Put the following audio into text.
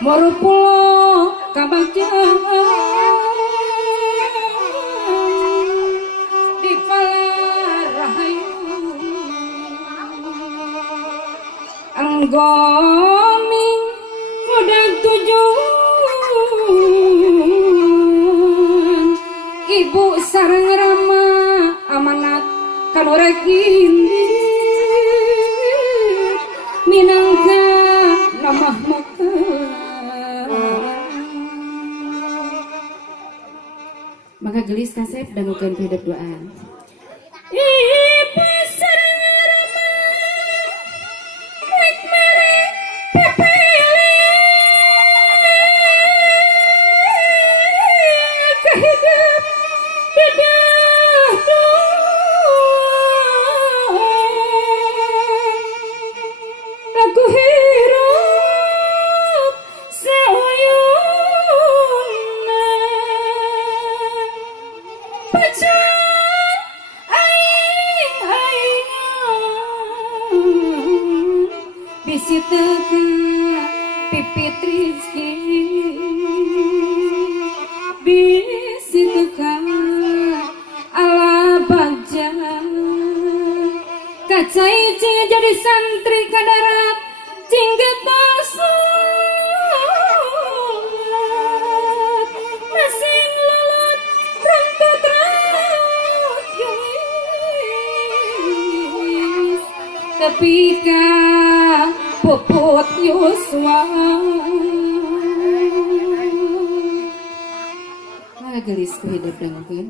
Morupulo kabagyan di palarahayu anggoning mudah tujuan ibu sareng rama amanat kanurek ini minangka namah maka maka gelis kasep dan bukan hidup doa ibu sareng rama rek mere pepele kehidup hidup aku hirup seuyuna pacar aing bisi teka pipit rizki bisi teka ala bagja kacai cing jadi santri kadarat cing getosulat nasing lalat rangkut rakyis tapi ka puput Yuswa gelis hidup dan mungkin